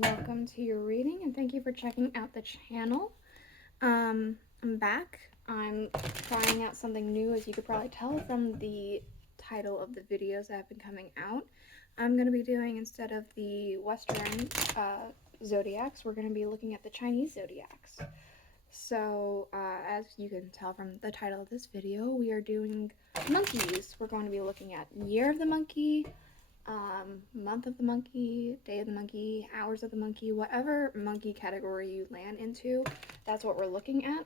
welcome to your reading, and thank you for checking out the channel. I'm back. I'm trying out something new, as you could probably tell from the title of the videos that have been coming out. I'm going to be doing, instead of the Western zodiacs, we're going to be looking at the Chinese zodiacs. So, as you can tell from the title of this video, we are doing monkeys. We're going to be looking at year of the monkey, month of the monkey, day of the monkey, hours of the monkey, whatever monkey category you land into, that's what we're looking at.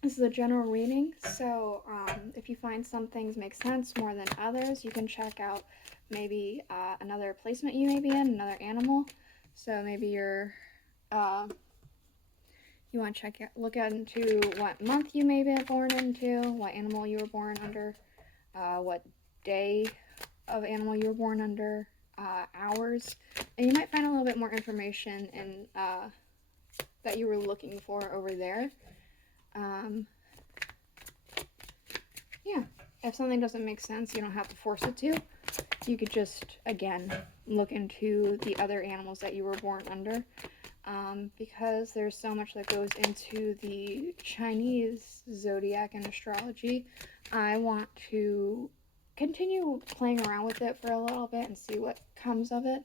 This is a general reading, so if you find some things make sense more than others, you can check out maybe another placement you may be in, another animal. So maybe you want to look into what month you may be born into, what animal you were born under, what day of animal you were born under, hours, and you might find a little bit more information in that you were looking for over there. Yeah, if something doesn't make sense, you don't have to force it to. You could just, again, look into the other animals that you were born under, because there's so much that goes into the Chinese zodiac and astrology. I want to continue playing around with it for a little bit and see what comes of it.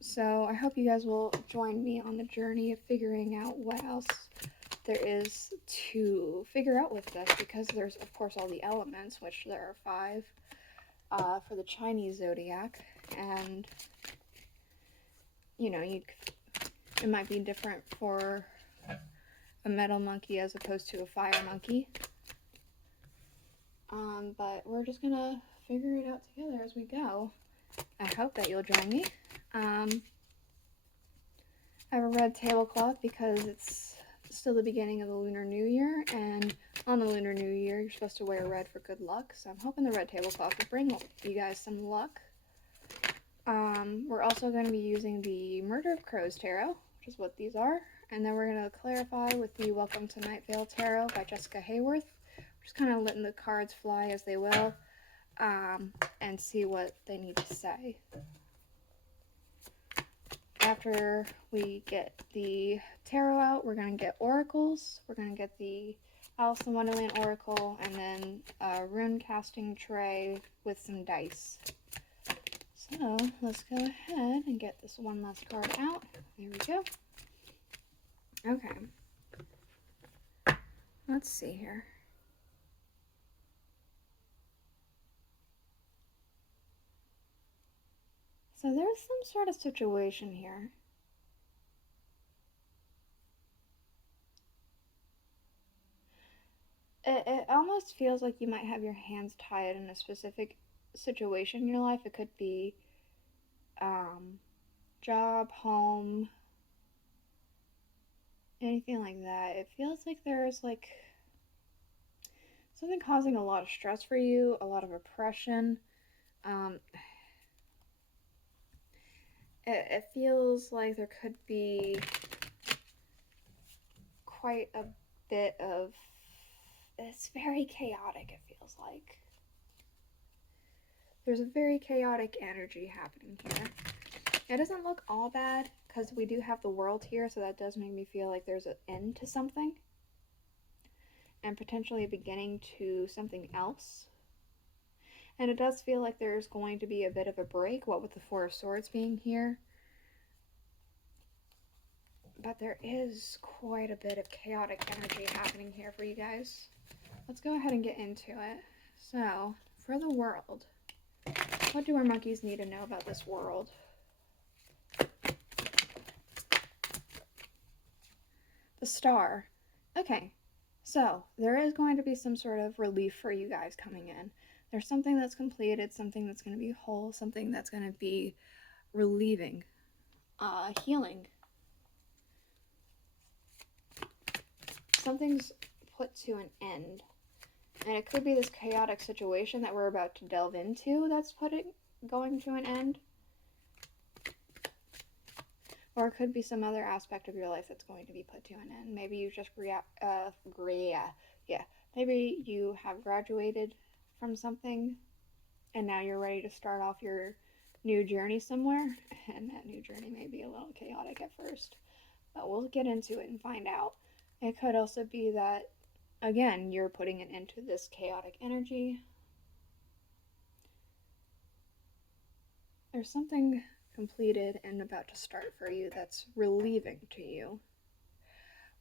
So I hope you guys will join me on the journey of figuring out what else there is to figure out with this, because there's of course all the elements, which there are 5 for the Chinese zodiac, and you know, it might be different for a metal monkey as opposed to a fire monkey. But we're just gonna figure it out together as we go. I hope that you'll join me. I have a red tablecloth because it's still the beginning of the Lunar New Year, and on the Lunar New Year, you're supposed to wear red for good luck, so I'm hoping the red tablecloth will bring you guys some luck. We're also going to be using the Murder of Crows Tarot, which is what these are, and then we're going to clarify with the Welcome to Night Vale Tarot by Jessica Hayworth. Just kind of letting the cards fly as they will, and see what they need to say. After we get the tarot out, we're going to get oracles. We're going to get the Alice in Wonderland oracle, and then a rune casting tray with some dice. So let's go ahead and get this one last card out. There we go. Okay. Let's see here. So there's some sort of situation here. It almost feels like you might have your hands tied in a specific situation in your life. It could be job, home, anything like that. It feels like there's like something causing a lot of stress for you, a lot of oppression. It feels like there could be quite a bit of, it's very chaotic, it feels like. There's a very chaotic energy happening here. It doesn't look all bad, because we do have the world here, so that does make me feel like there's an end to something, and potentially a beginning to something else. And it does feel like there's going to be a bit of a break, what with the 4 of Swords being here. But there is quite a bit of chaotic energy happening here for you guys. Let's go ahead and get into it. So, for the world, what do our monkeys need to know about this world? The Star. Okay, so there is going to be some sort of relief for you guys coming in. There's something that's completed, something that's going to be whole, something that's going to be relieving, healing. Something's put to an end. And it could be this chaotic situation that we're about to delve into that's going to an end. Or it could be some other aspect of your life that's going to be put to an end. Maybe you just maybe you have graduated from something and now you're ready to start off your new journey somewhere, and that new journey may be a little chaotic at first, but we'll get into it and find out. It could also be that, again, you're putting it into this chaotic energy. There's something completed and about to start for you that's relieving to you.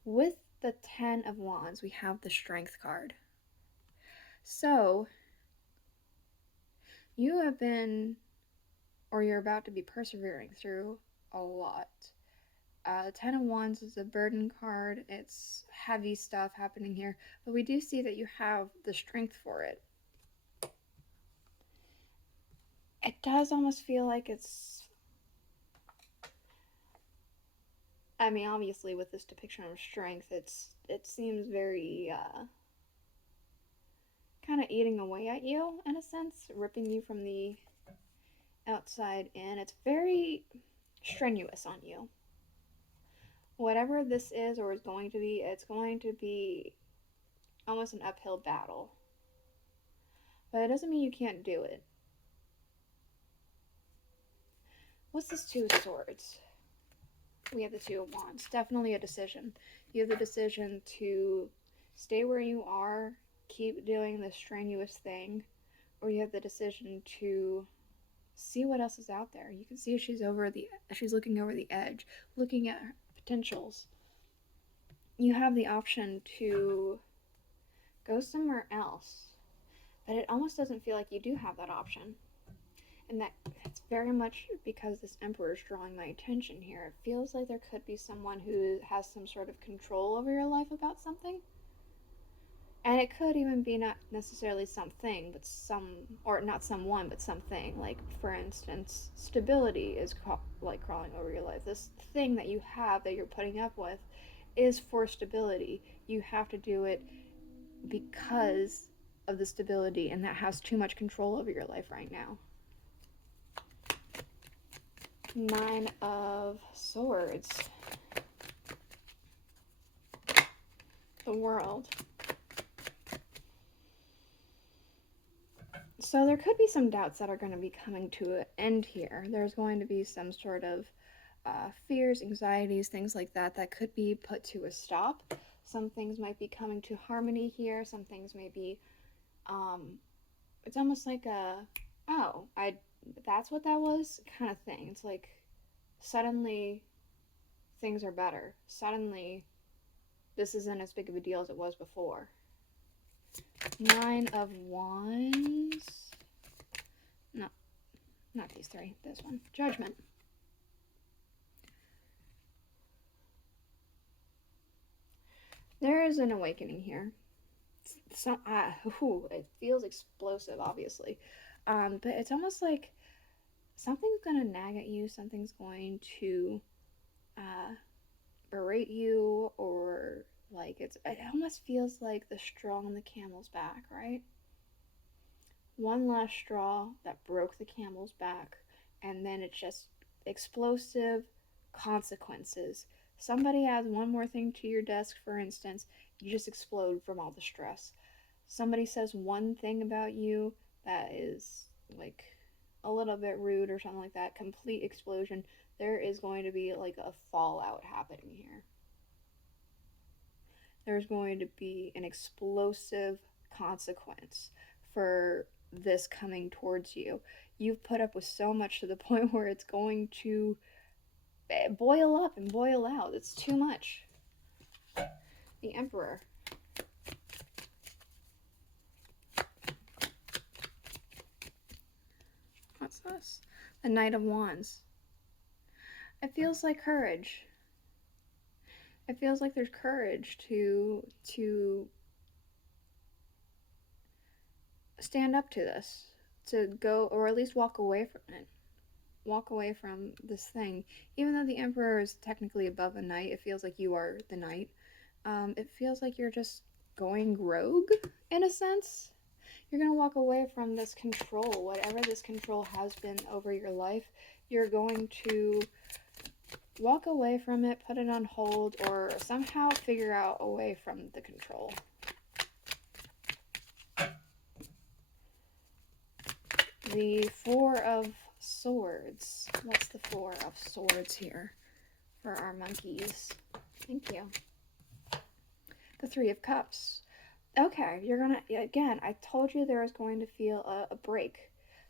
With the 10 of Wands, we have the Strength card. So, you have been, or you're about to be persevering through a lot. The 10 of Wands is a burden card. It's heavy stuff happening here, but we do see that you have the strength for it. It does almost feel like it's, I mean, obviously with this depiction of strength, it seems very kind of eating away at you in a sense, ripping you from the outside in. It's very strenuous on you. Whatever this is or is going to be, it's going to be almost an uphill battle. But it doesn't mean you can't do it. What's this Two of Swords? We have the Two of Wands. Definitely a decision. You have the decision to stay where you are, keep doing this strenuous thing, or you have the decision to see what else is out there. You can see she's looking over the edge, looking at her potentials. You have the option to go somewhere else, but it almost doesn't feel like you do have that option. And that's very much because this Emperor is drawing my attention here. It feels like there could be someone who has some sort of control over your life about something. And it could even be not necessarily something, but not someone, but something. Like, for instance, stability is like crawling over your life. This thing that you have that you're putting up with is for stability. You have to do it because of the stability, and that has too much control over your life right now. 9 of Swords. The World. So there could be some doubts that are going to be coming to an end here. There's going to be some sort of fears, anxieties, things like that could be put to a stop. Some things might be coming to harmony here. Some things may be, it's almost like that's what that was kind of thing. It's like suddenly things are better. Suddenly this isn't as big of a deal as it was before. 9 of Wands. No, not these three. This one. Judgment. There is an awakening here. It feels explosive, obviously. But it's almost like something's going to nag at you. Something's going to berate you, or like it almost feels like the straw on the camel's back, right? One last straw that broke the camel's back, and then it's just explosive consequences. Somebody adds one more thing to your desk, for instance, you just explode from all the stress. Somebody says one thing about you that is like a little bit rude or something like that, complete explosion. There is going to be like a fallout happening here. There's going to be an explosive consequence for this coming towards you. You've put up with so much to the point where it's going to boil up and boil out. It's too much. The Emperor. What's this? The Knight of Wands. It feels like courage. It feels like there's courage to stand up to this, to go, or at least walk away from it. Walk away from this thing. Even though the Emperor is technically above a knight, it feels like you are the knight. It feels like you're just going rogue, in a sense. You're going to walk away from this control, whatever this control has been over your life. You're going to walk away from it, put it on hold, or somehow figure out a way from the control. The 4 of Swords. What's the 4 of Swords here for our monkeys? Thank you. The 3 of Cups. Okay, you're gonna, again, I told you there was going to feel a break.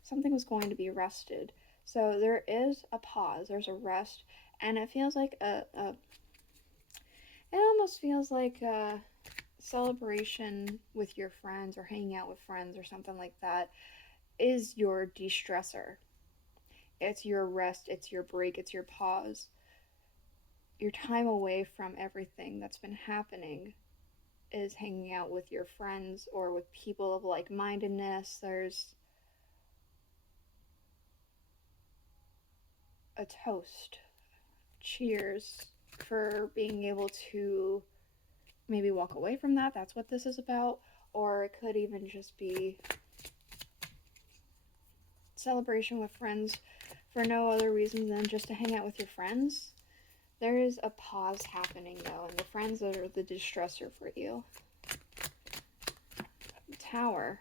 Something was going to be rested. So there is a pause, there's a rest, and it feels like it almost feels like a celebration with your friends or hanging out with friends or something like that is your de-stressor. It's your rest, it's your break, it's your pause. Your time away from everything that's been happening is hanging out with your friends or with people of like-mindedness. There's a toast. Cheers for being able to maybe walk away from that. That's what this is about. Or it could even just be celebration with friends for no other reason than just to hang out with your friends. There is a pause happening though, and the friends are the distressor for you. Tower.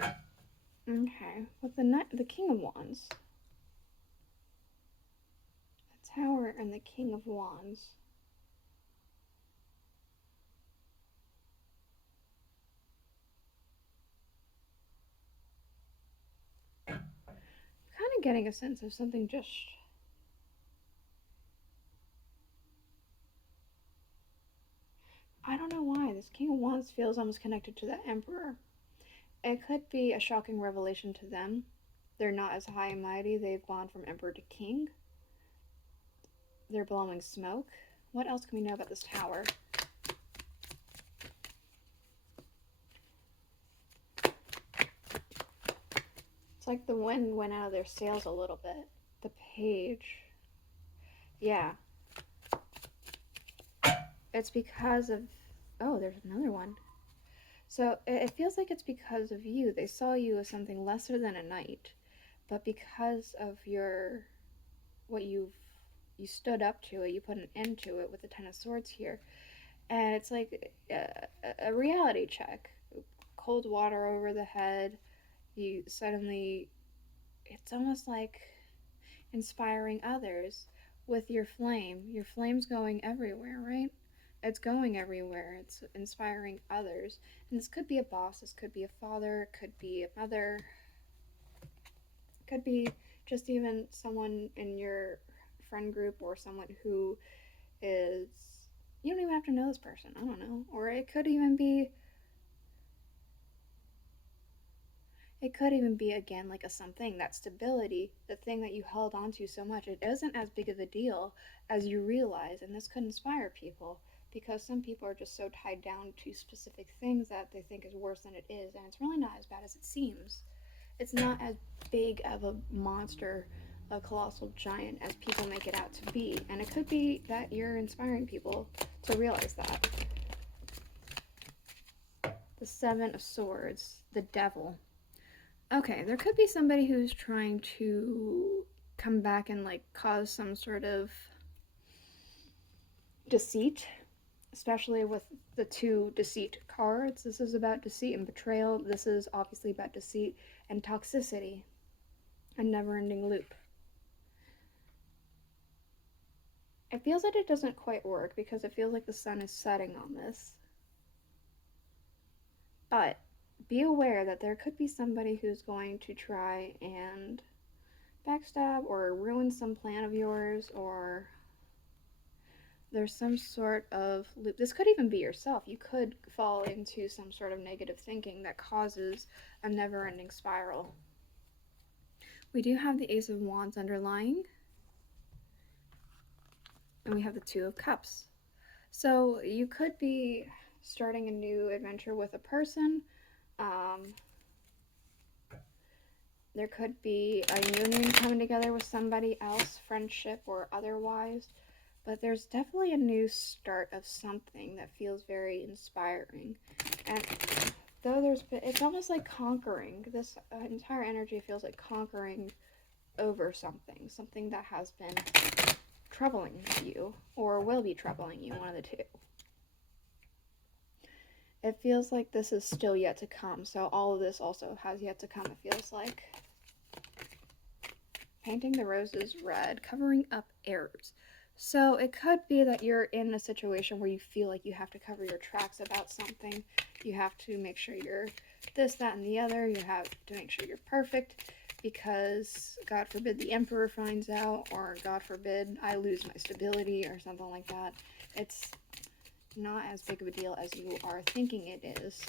Okay, with the King of Wands. The Tower and the King of Wands. Kind of getting a sense of something just... I don't know why. This King of Wands feels almost connected to the Emperor. It could be a shocking revelation to them. They're not as high and mighty. They've gone from Emperor to King. They're blowing smoke. What else can we know about this Tower? It's like the wind went out of their sails a little bit. The Page. Yeah. It's because of... Oh, there's another one. So it feels like it's because of you. They saw you as something lesser than a knight, but because of what you stood up to it, you put an end to it with the Ten of Swords here, and it's like a reality check. Cold water over the head. You suddenly, it's almost like inspiring others with your flame. Your flame's going everywhere, right? It's going everywhere. It's inspiring others. And this could be a boss, this could be a father, it could be a mother, it could be just even someone in your friend group or someone who is... You don't even have to know this person, I don't know. Or it could even be... again, like a something, that stability, the thing that you held on to so much. It isn't as big of a deal as you realize, and this could inspire people. Because some people are just so tied down to specific things that they think is worse than it is, and it's really not as bad as it seems. It's not as big of a monster, a colossal giant, as people make it out to be, and it could be that you're inspiring people to realize that. The Seven of Swords, the Devil. Okay, there could be somebody who's trying to come back and like cause some sort of deceit, especially with the 2 deceit cards. This is about deceit and betrayal. This is obviously about deceit and toxicity. A never-ending loop. It feels like it doesn't quite work because it feels like the sun is setting on this. But be aware that there could be somebody who's going to try and backstab or ruin some plan of yours, or there's some sort of loop. This could even be yourself. You could fall into some sort of negative thinking that causes a never-ending spiral. We do have the Ace of Wands underlying, and we have the 2 of Cups. So you could be starting a new adventure with a person. There could be a union coming together with somebody else, friendship or otherwise. But there's definitely a new start of something that feels very inspiring. And though it's almost like conquering. This entire energy feels like conquering over something that has been troubling you or will be troubling you, one of the two. It feels like this is still yet to come, so all of this also has yet to come, it feels like. Painting the roses red, covering up errors. So it could be that you're in a situation where you feel like you have to cover your tracks about something. You have to make sure you're this, that, and the other. You have to make sure you're perfect because, God forbid, the Emperor finds out, or God forbid, I lose my stability or something like that. It's not as big of a deal as you are thinking it is.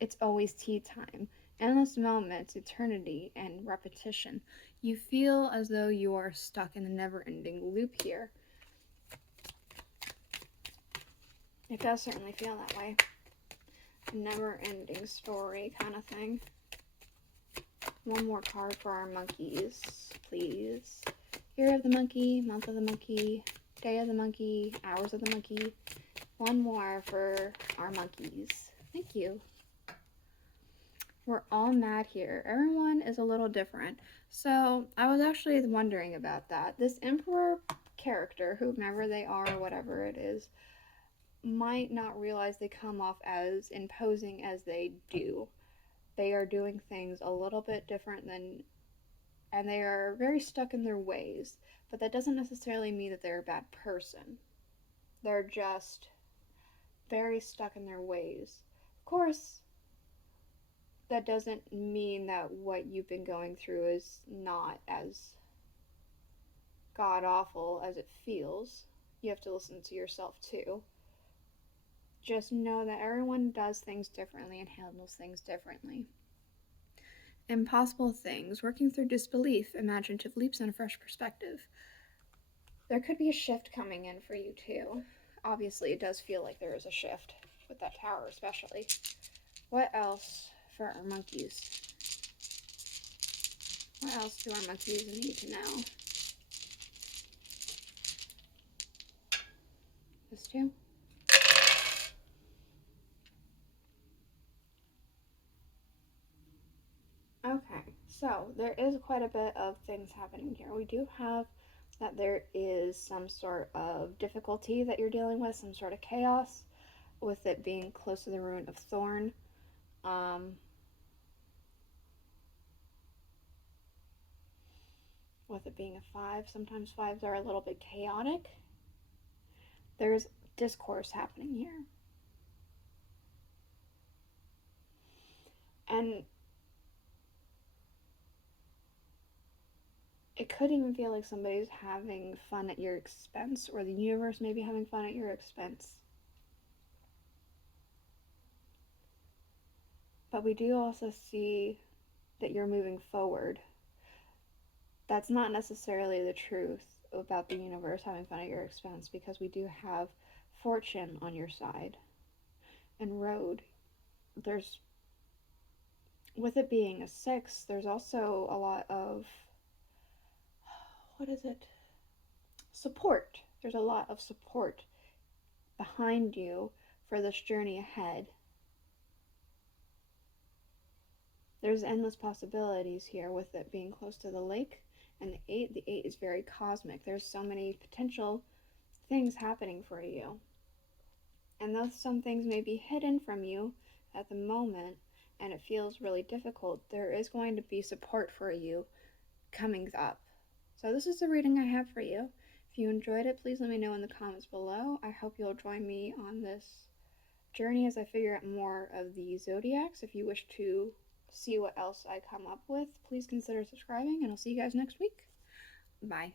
It's always tea time. Endless moments, eternity, and repetition. You feel as though you are stuck in a never-ending loop here. It does certainly feel that way. A never-ending story kind of thing. One more card for our monkeys, please. Year of the monkey, month of the monkey, day of the monkey, hours of the monkey. One more for our monkeys. Thank you. We're all mad here. Everyone is a little different. So I was actually wondering about that. This Emperor character, whomever they are, whatever it is, might not realize they come off as imposing as they do. They are doing things a little bit different than, and they are very stuck in their ways. But that doesn't necessarily mean that they're a bad person. They're just very stuck in their ways. Of course, that doesn't mean that what you've been going through is not as god awful as it feels. You have to listen to yourself too. Just know that everyone does things differently and handles things differently. Impossible things, working through disbelief, imaginative leaps, and a fresh perspective. There could be a shift coming in for you too. Obviously, it does feel like there is a shift with that tower especially. What else for our monkeys? What else do our monkeys need to know? This too? Okay, so there is quite a bit of things happening here. We do have that there is some sort of difficulty that you're dealing with, some sort of chaos, with it being close to the ruin of Thorn. With it being a 5, sometimes 5s are a little bit chaotic. There's discourse happening here. And it could even feel like somebody's having fun at your expense, or the universe may be having fun at your expense. But we do also see that you're moving forward. That's not necessarily the truth about the universe having fun at your expense, because we do have fortune on your side. And road, there's, with it being a 6, there's also a lot of, what is it? Support. There's a lot of support behind you for this journey ahead. There's endless possibilities here with it being close to the lake. And the 8 is very cosmic. There's so many potential things happening for you. And though some things may be hidden from you at the moment and it feels really difficult, there is going to be support for you coming up. So this is the reading I have for you. If you enjoyed it, please let me know in the comments below. I hope you'll join me on this journey as I figure out more of the zodiacs. If you wish to see what else I come up with, please consider subscribing, and I'll see you guys next week. Bye.